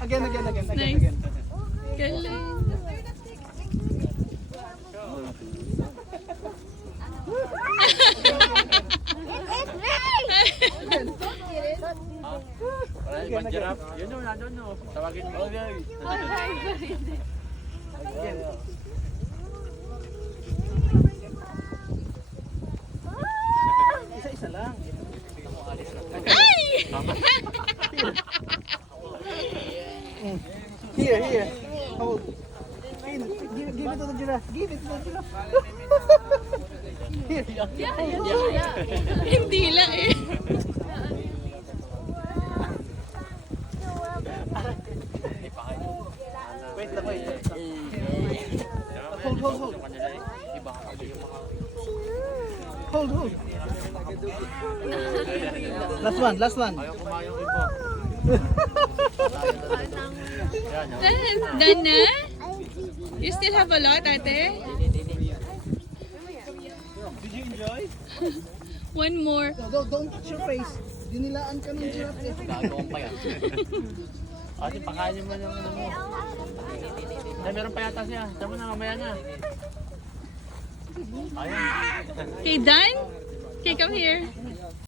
Again. Nice. Galing. Panjarap. Yun yun, nandun yun. Tawagin mo. Isa-isa lang. Ay! Here. Hold. Give it to the giraffe. Give it to the giraffe. Here. Hindi lang eh. Wait. Hold. Last one. Ayaw kumayong iba. Done na? You still have a lot, ate? Did you enjoy? One more. No, don't touch your face. Dinilaan ka ng giraffe eh. Gagawin pa yan. Ate, pakain mo yung ano mo. Ay, meron pa yata siya. Tama na, mamaya na. Ayun. Okay, done? Okay, come here.